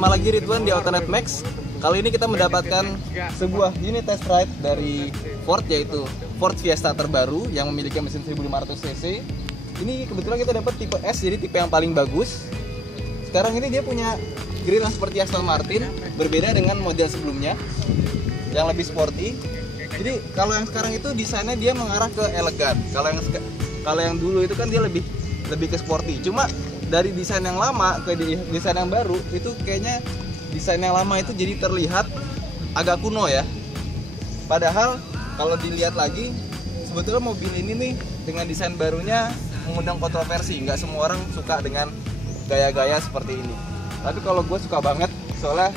bersama lagi Ridwan di Autonet Max. Kali ini kita mendapatkan sebuah unit test ride dari Ford, yaitu Ford Fiesta terbaru yang memiliki mesin 1500 cc. Ini kebetulan kita dapat tipe S, jadi tipe yang paling bagus. Sekarang ini dia punya grill yang seperti Aston Martin, berbeda dengan model sebelumnya yang lebih sporty. Jadi kalau yang sekarang itu desainnya dia mengarah ke elegan. Kalau yang dulu itu kan dia lebih ke sporty. Cuma dari desain yang lama ke desain yang baru itu kayaknya desain yang lama itu jadi terlihat agak kuno ya. Padahal kalau dilihat lagi sebetulnya mobil ini nih dengan desain barunya mengundang kontroversi. Nggak semua orang suka dengan gaya-gaya seperti ini. Tapi kalau gue suka banget, soalnya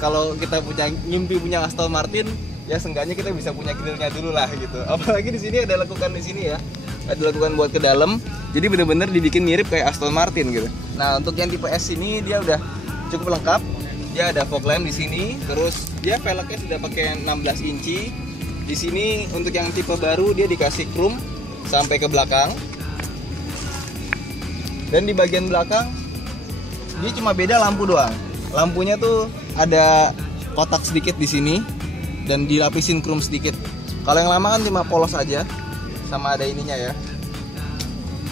kalau kita punya Aston Martin, ya seenggaknya kita bisa punya grillnya dulu lah gitu. Apalagi di sini ada lekukan di sini ya. Ada lekukan buat ke dalam. Jadi bener-bener dibikin mirip kayak Aston Martin gitu. Nah, untuk yang tipe S ini dia udah cukup lengkap. Dia ada fog lamp di sini, terus dia velgnya sudah pakai 16 inci. Di sini untuk yang tipe baru dia dikasih chrome sampai ke belakang. Dan di bagian belakang dia cuma beda lampu doang. Lampunya tuh ada kotak sedikit di sini dan dilapisin chrome sedikit. Kalau yang lama kan cuma polos aja, sama ada ininya ya.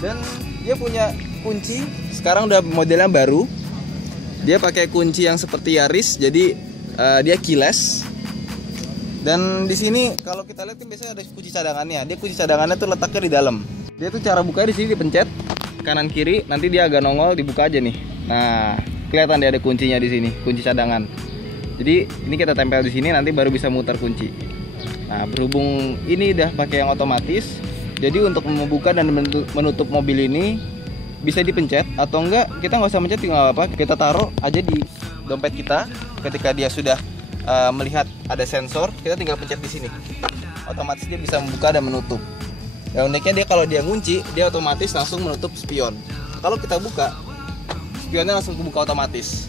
Dan dia punya kunci, sekarang udah modelnya baru. Dia pakai kunci yang seperti Yaris, jadi dia keyless. Dan di sini kalau kita lihat kan biasanya ada kunci cadangannya. Dia kunci cadangannya tuh letaknya di dalam. Dia tuh cara bukanya di sini dipencet kanan kiri, nanti dia agak nongol dibuka aja nih. Nah, kelihatan dia ada kuncinya di sini, kunci cadangan. Jadi ini kita tempel di sini, nanti baru bisa muter kunci. Nah, berhubung ini udah pakai yang otomatis, jadi untuk membuka dan menutup mobil ini bisa dipencet atau enggak kita nggak usah mencet, nggak apa-apa. Kita taruh aja di dompet kita. Ketika dia sudah melihat ada sensor, kita tinggal pencet di sini. Otomatis dia bisa membuka dan menutup. Yang uniknya dia kalau dia ngunci, dia otomatis langsung menutup spion. Kalau kita buka, spionnya langsung kebuka otomatis.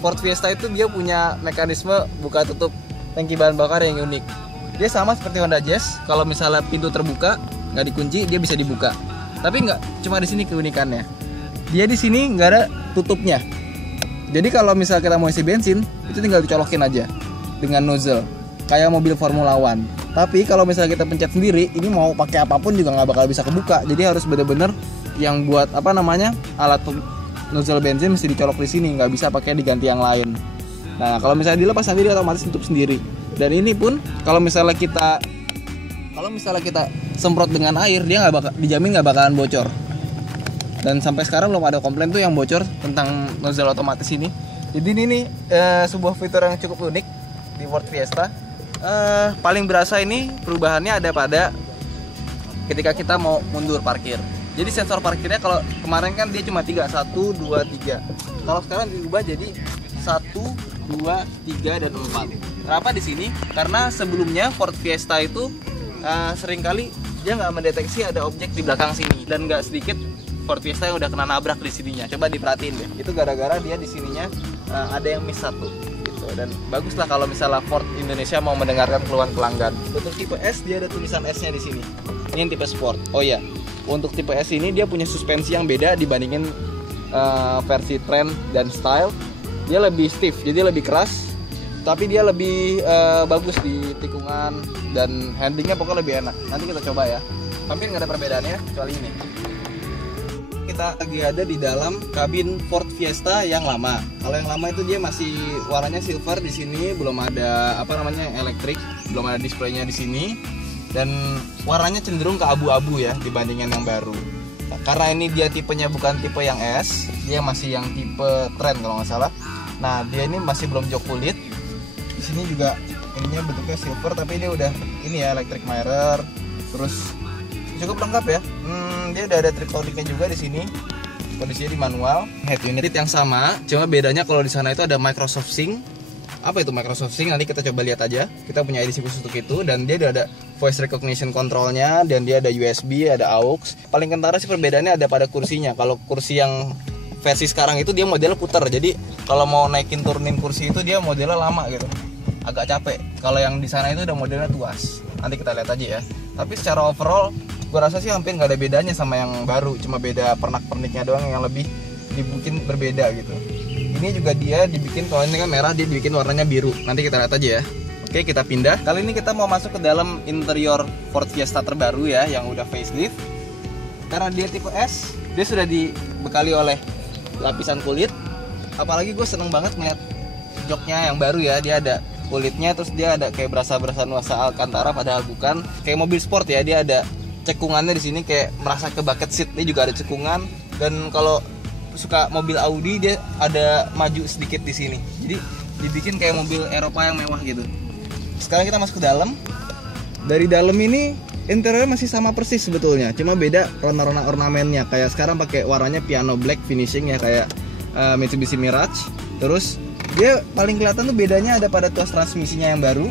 Ford Fiesta itu dia punya mekanisme buka tutup tangki bahan bakar yang unik. Dia sama seperti Honda Jazz, kalau misalnya pintu terbuka nggak dikunci, dia bisa dibuka. Tapi nggak cuma di sini keunikannya. Dia di sini nggak ada tutupnya. Jadi kalau misalnya kita mau isi bensin, itu tinggal dicolokin aja dengan nozzle, kayak mobil Formula One. Tapi kalau misalnya kita pencet sendiri, ini mau pakai apapun juga nggak bakal bisa kebuka. Jadi harus bener-bener yang buat alat nozzle bensin mesti dicolok di sini, nggak bisa pakai diganti yang lain. Nah, kalau misalnya dilepas nanti dia otomatis tutup sendiri. Dan ini pun kalau misalnya kita semprot dengan air, dia dijamin nggak bakalan bocor. Dan sampai sekarang belum ada komplain tuh yang bocor tentang nozzle otomatis ini. Jadi ini sebuah fitur yang cukup unik di Ford Fiesta. Paling berasa ini perubahannya ada pada ketika kita mau mundur parkir. Jadi sensor parkirnya kalau kemarin kan dia cuma 3, 1, 2, 3. Kalau sekarang diubah jadi 1, 2, 3, dan 4. Kenapa di sini? Karena sebelumnya Ford Fiesta itu seringkali dia nggak mendeteksi ada objek di belakang sini, dan nggak sedikit Ford Fiesta yang udah kena nabrak di sininya. Coba diperhatiin deh. Itu gara-gara dia di sininya ada yang miss satu. Gitu. Dan baguslah kalau misalnya Ford Indonesia mau mendengarkan keluhan pelanggan. Untuk tipe S dia ada tulisan S-nya di sini. Ini yang tipe Sport. Oh ya, untuk tipe S ini dia punya suspensi yang beda dibandingin versi Trend dan Style. Dia lebih stiff, jadi lebih keras, tapi dia lebih bagus di tikungan dan handlingnya pokoknya lebih enak. Nanti kita coba ya. Hampir nggak ada perbedaannya kecuali ini. Kita lagi ada di dalam kabin Ford Fiesta yang lama. Kalau yang lama itu dia masih warnanya silver, di sini belum ada elektrik, belum ada displaynya di sini. Dan warnanya cenderung ke abu-abu ya dibandingkan yang baru. Nah, karena ini dia tipenya bukan tipe yang S, dia masih yang tipe Trend kalau nggak salah. Nah, dia ini masih belum jok kulit. Di sini juga ininya bentuknya silver, tapi dia udah ini ya electric mirror. Terus cukup lengkap ya. Dia udah ada triptonicnya juga di sini. Kondisinya di manual. Head unit yang sama, cuma bedanya kalau di sana itu ada Microsoft Sync. Apa itu Microsoft Sync? Nanti kita coba lihat aja. Kita punya edisi khusus untuk itu, dan dia udah ada voice recognition controlnya, dan dia ada USB, ada AUX. Paling kentara sih perbedaannya ada pada kursinya. Kalau kursi yang versi sekarang itu dia modelnya putar. Jadi kalau mau naikin turunin kursi itu dia modelnya lama gitu. Agak capek. Kalau yang di sana itu udah modelnya tuas. Nanti kita lihat aja ya. Tapi secara overall gue rasa sih hampir nggak ada bedanya sama yang baru, cuma beda pernak-perniknya doang yang lebih dibikin berbeda gitu. Ini juga dia dibikin, kalau ini kan merah, dia dibikin warnanya biru. Nanti kita lihat aja ya. Oke, kita pindah. Kali ini kita mau masuk ke dalam interior Ford Fiesta terbaru ya, yang udah facelift. Karena dia tipe S, dia sudah dibekali oleh lapisan kulit. Apalagi gue seneng banget melihat joknya yang baru ya. Dia ada kulitnya, terus dia ada kayak berasa nuansa Alcantara, padahal bukan. Kayak mobil sport ya, dia ada cekungannya di sini kayak merasa ke bucket seat. Dia juga ada cekungan. Dan kalau suka mobil Audi, dia ada maju sedikit di sini. Jadi dibikin kayak mobil Eropa yang mewah gitu. Sekarang kita masuk ke dalam. Dari dalam ini interiornya masih sama persis sebetulnya, cuma beda warna ornamennya. Kayak sekarang pakai warnanya piano black finishing ya, kayak Mitsubishi Mirage. Terus dia paling kelihatan tuh bedanya ada pada tuas transmisinya yang baru.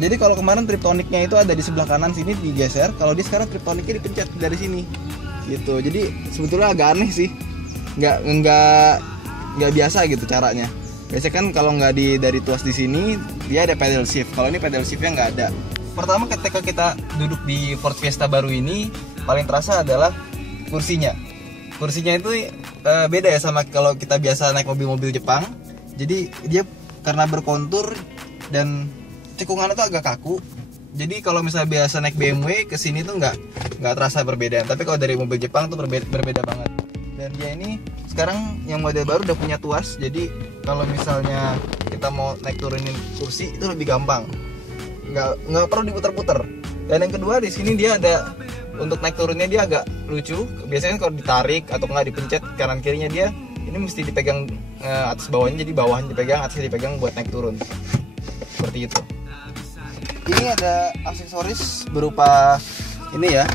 Jadi kalau kemarin triptoniknya itu ada di sebelah kanan sini digeser, kalau dia sekarang triptoniknya dipencet dari sini gitu. Jadi sebetulnya agak aneh sih, nggak biasa gitu caranya. Biasanya kan kalau nggak dari tuas di sini dia ada pedal shift. Kalau ini pedal shiftnya nggak ada. Pertama ketika kita duduk di Ford Fiesta baru ini, paling terasa adalah kursinya. Kursinya itu beda ya sama kalau kita biasa naik mobil-mobil Jepang. Jadi dia karena berkontur dan cekungannya tuh agak kaku. Jadi kalau misalnya biasa naik BMW, kesini tuh nggak terasa perbedaan. Tapi kalau dari mobil Jepang tuh berbeda banget. Dan dia ini sekarang yang model baru udah punya tuas. Jadi kalau misalnya kita mau naik turunin kursi itu lebih gampang. Nggak perlu diputer-puter. Dan yang kedua di sini dia ada untuk naik turunnya, dia agak lucu. Biasanya kalau ditarik atau nggak dipencet kanan kirinya, dia ini mesti dipegang atas bawahnya. Jadi bawahnya dipegang, atasnya dipegang buat naik turun. Seperti itu. Ini ada aksesoris berupa ini ya,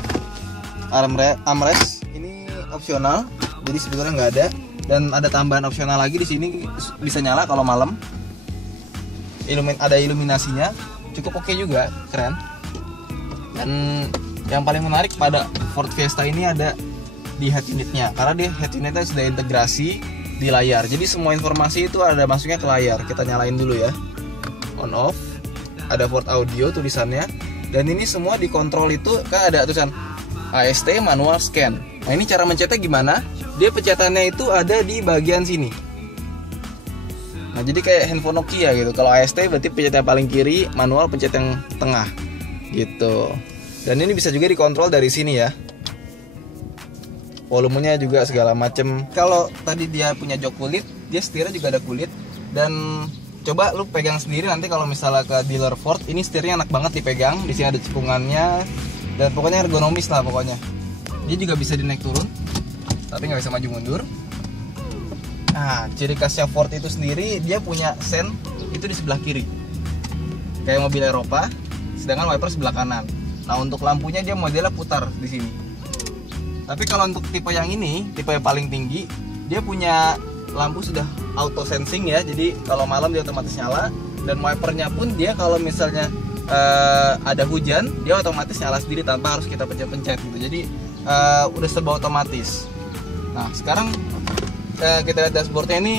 armrest. Ini opsional, jadi sebetulnya nggak ada. Dan ada tambahan opsional lagi di sini, bisa nyala kalau malam. Ada iluminasinya, cukup oke juga, keren. Dan yang paling menarik pada Ford Fiesta ini ada di head unitnya, karena dia head unitnya sudah integrasi di layar. Jadi semua informasi itu ada masuknya ke layar. Kita nyalain dulu ya, on off. Ada Ford Audio tulisannya. Dan ini semua dikontrol itu kan ada tulisan AST manual scan. Nah ini cara mencetnya gimana? Dia pencetannya itu ada di bagian sini. Nah jadi kayak handphone Nokia gitu. Kalau AST berarti pencet yang paling kiri, manual pencet yang tengah gitu. Dan ini bisa juga dikontrol dari sini ya. Volumenya juga segala macem. Kalau tadi dia punya jok kulit, dia setirnya juga ada kulit. Dan coba lu pegang sendiri nanti kalau misalnya ke dealer Ford, ini setirnya enak banget dipegang. Di sini ada cekungannya dan pokoknya ergonomis lah pokoknya. Dia juga bisa dinaik turun, tapi nggak bisa maju mundur. Nah, ciri khasnya Ford itu sendiri, dia punya sen itu di sebelah kiri, kayak mobil Eropa, sedangkan wiper sebelah kanan. Nah, untuk lampunya dia modelnya putar di sini. Tapi kalau untuk tipe yang ini, tipe yang paling tinggi, dia punya lampu sudah auto sensing ya. Jadi kalau malam dia otomatis nyala, dan wipernya pun dia kalau misalnya ada hujan, dia otomatis nyala sendiri tanpa harus kita pencet-pencet gitu. Jadi udah serba otomatis. Nah, sekarang kita lihat dashboardnya. Ini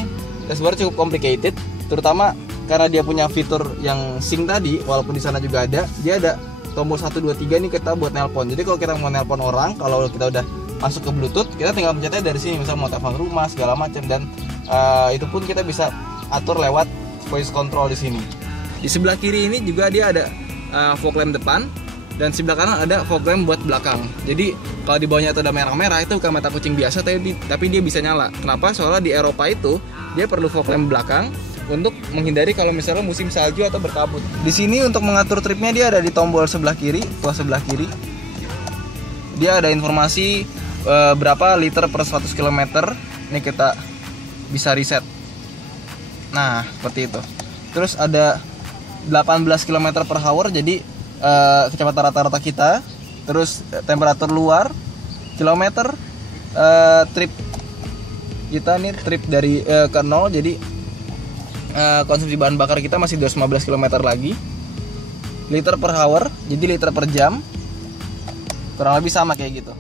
dashboard cukup complicated, terutama karena dia punya fitur yang sync tadi. Walaupun di sana juga ada, dia ada tombol 1, 2, 3 nih kita buat nelpon. Jadi kalau kita mau nelpon orang, kalau kita udah masuk ke Bluetooth, kita tinggal pencetnya dari sini, misalnya mau telepon rumah segala macam. Dan itu pun kita bisa atur lewat voice control di sini. Di sebelah kiri ini juga dia ada fog lamp depan, dan sebelah kanan ada fog lamp buat belakang. Jadi kalau di bawahnya itu ada merah-merah, itu bukan mata kucing biasa, tapi dia bisa nyala. Kenapa? Soalnya di Eropa itu dia perlu fog lamp belakang untuk menghindari kalau misalnya musim salju atau berkabut. Di sini untuk mengatur tripnya dia ada di tombol sebelah kiri, tuas sebelah kiri. Dia ada informasi berapa liter per 100 km. Ini kita bisa reset. Nah, seperti itu. Terus ada 18 km per hour, jadi kecepatan rata-rata kita. Terus temperatur luar, kilometer, trip kita nih trip dari ke 0, jadi konsumsi bahan bakar kita masih 215 km lagi. Liter per hour, jadi liter per jam, kurang lebih sama kayak gitu.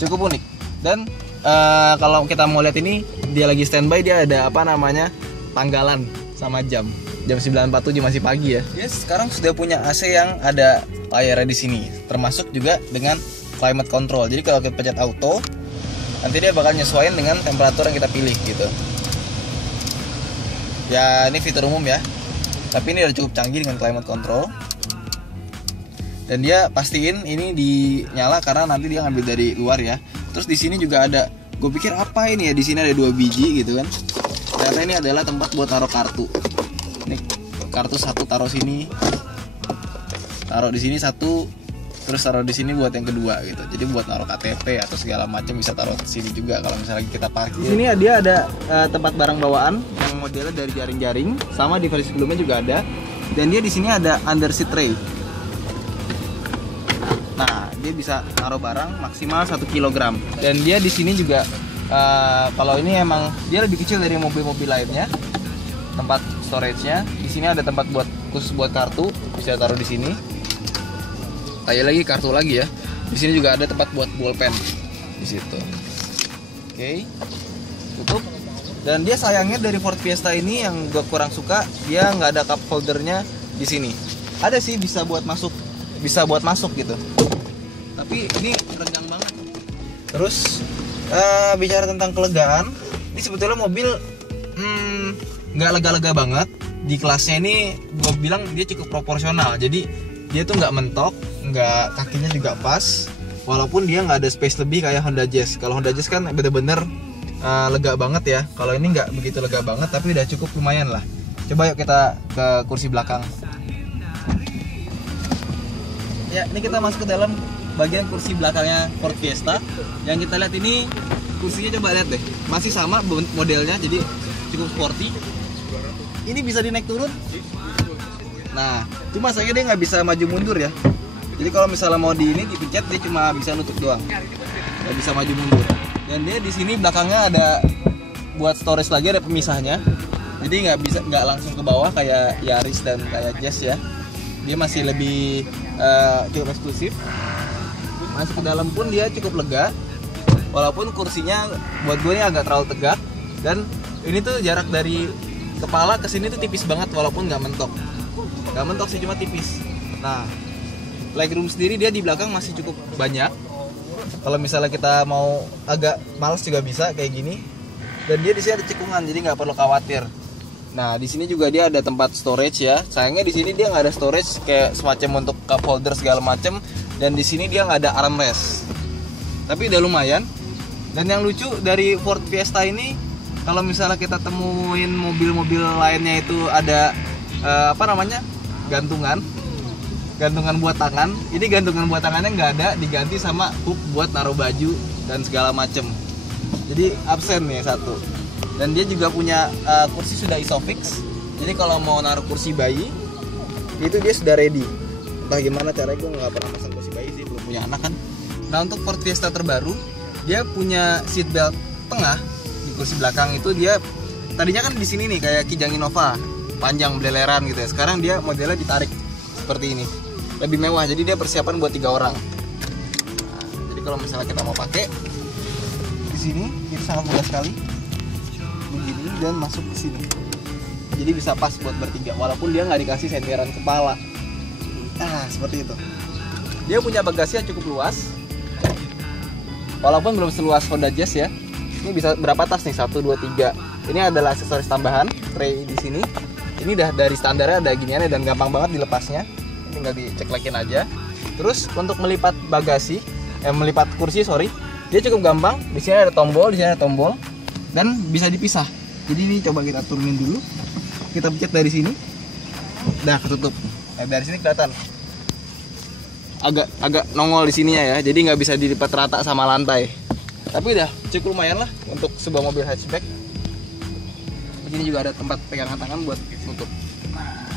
Cukup unik. Dan kalau kita mau lihat ini, dia lagi standby, dia ada apa namanya, tanggalan sama jam 9.47 masih pagi ya. Dia sekarang sudah punya AC yang ada layarnya di sini, termasuk juga dengan climate control. Jadi kalau kita pencet auto, nanti dia bakal nyesuaiin dengan temperatur yang kita pilih gitu. Ya ini fitur umum ya, tapi ini udah cukup canggih dengan climate control. Dan dia pastiin ini dinyala karena nanti dia ngambil dari luar ya. Terus di sini juga ada, gue pikir apa ini ya, di sini ada 2 biji gitu kan. Ternyata ini adalah tempat buat taruh kartu. Ini kartu satu taruh sini, taruh di sini satu, terus taruh di sini buat yang kedua gitu. Jadi buat taruh KTP atau segala macam bisa taruh di sini juga kalau misalnya kita parkir. Di sini dia ada tempat barang bawaan yang modelnya dari jaring-jaring, sama di versi sebelumnya juga ada. Dan dia di sini ada under seat tray. Nah, dia bisa taruh barang maksimal 1 kg. Dan dia di sini juga kalau ini emang dia lebih kecil dari mobil-mobil lainnya. Tempat storage-nya di sini ada tempat buat khusus buat kartu, bisa taruh di sini. Kayak lagi kartu lagi ya. Di sini juga ada tempat buat bolpen di situ. Oke. Tutup. Dan dia sayangnya dari Ford Fiesta ini yang gue kurang suka, dia nggak ada cup holdernya di sini. Ada sih bisa buat masuk gitu. Tapi ini renggang banget. Terus bicara tentang kelegaan, ini sebetulnya mobil nggak lega-lega banget. Di kelasnya ini gue bilang dia cukup proporsional. Jadi dia tuh nggak mentok, nggak, kakinya juga pas. Walaupun dia nggak ada space lebih kayak Honda Jazz. Kalau Honda Jazz kan bener-bener lega banget ya. Kalau ini nggak begitu lega banget, tapi udah cukup lumayan lah. Coba yuk kita ke kursi belakang. Ya, ini kita masuk ke dalam bagian kursi belakangnya Ford Fiesta. Yang kita lihat ini kursinya, coba lihat deh, masih sama modelnya, jadi cukup sporty. Ini bisa dinaik turun. Nah, cuma sayangnya dia nggak bisa maju mundur ya. Jadi kalau misalnya mau dipencet, dia cuma bisa nutup doang, nggak bisa maju mundur. Dan dia di sini belakangnya ada buat storage lagi, ada pemisahnya. Jadi nggak langsung ke bawah kayak Yaris dan kayak Jazz ya. Dia masih lebih cukup eksklusif. Masuk ke dalam pun dia cukup lega, walaupun kursinya buat gue ini agak terlalu tegak. Dan ini tuh jarak dari kepala ke sini tuh tipis banget, walaupun nggak mentok sih, cuma tipis. Nah, legroom sendiri dia di belakang masih cukup banyak. Kalau misalnya kita mau agak males juga bisa kayak gini. Dan dia di sini ada cekungan, jadi nggak perlu khawatir. Nah, di sini juga dia ada tempat storage ya. Sayangnya di sini dia nggak ada storage kayak semacam untuk cup holder segala macam. Dan di sini dia nggak ada armrest. Tapi udah lumayan. Dan yang lucu dari Ford Fiesta ini, kalau misalnya kita temuin mobil-mobil lainnya itu ada gantungan buat tangan. Ini gantungan buat tangannya nggak ada, diganti sama hook buat naruh baju dan segala macem. Jadi absen nih satu. Dan dia juga punya kursi sudah isofix. Jadi kalau mau naruh kursi bayi, itu dia sudah ready. Entah gimana caranya, gue nggak pernah pasang kursi bayi sih, belum punya anak kan. Nah, untuk Ford Fiesta terbaru, dia punya seat belt tengah di kursi belakang. Itu dia tadinya kan di sini nih kayak Kijang Innova, panjang beleleran gitu ya. Sekarang dia modelnya ditarik seperti ini, lebih mewah. Jadi dia persiapan buat 3 orang. Nah, jadi kalau misalnya kita mau pakai di sini, itu sangat mudah sekali. Begini dan masuk ke sini. Jadi bisa pas buat bertiga, walaupun dia nggak dikasih sentiran kepala. Nah, seperti itu. Dia punya bagasi yang cukup luas, walaupun belum seluas Honda Jazz ya. Ini bisa berapa tas nih? 1, 2, 3. Ini adalah aksesoris tambahan, tray di sini. Ini udah dari standarnya ada giniannya dan gampang banget dilepasnya. Tinggal diceklekin aja. Terus untuk melipat melipat kursi, dia cukup gampang. Di sini ada tombol, dan bisa dipisah. Jadi ini coba kita turunin dulu. Kita pencet dari sini. Nah, ketutup. Nah, dari sini kelihatan. Agak nongol di sininya ya. Jadi nggak bisa dilipat rata sama lantai. Tapi udah cukup lumayan lah untuk sebuah mobil hatchback. Di sini juga ada tempat pegangan tangan buat tutup. Nah,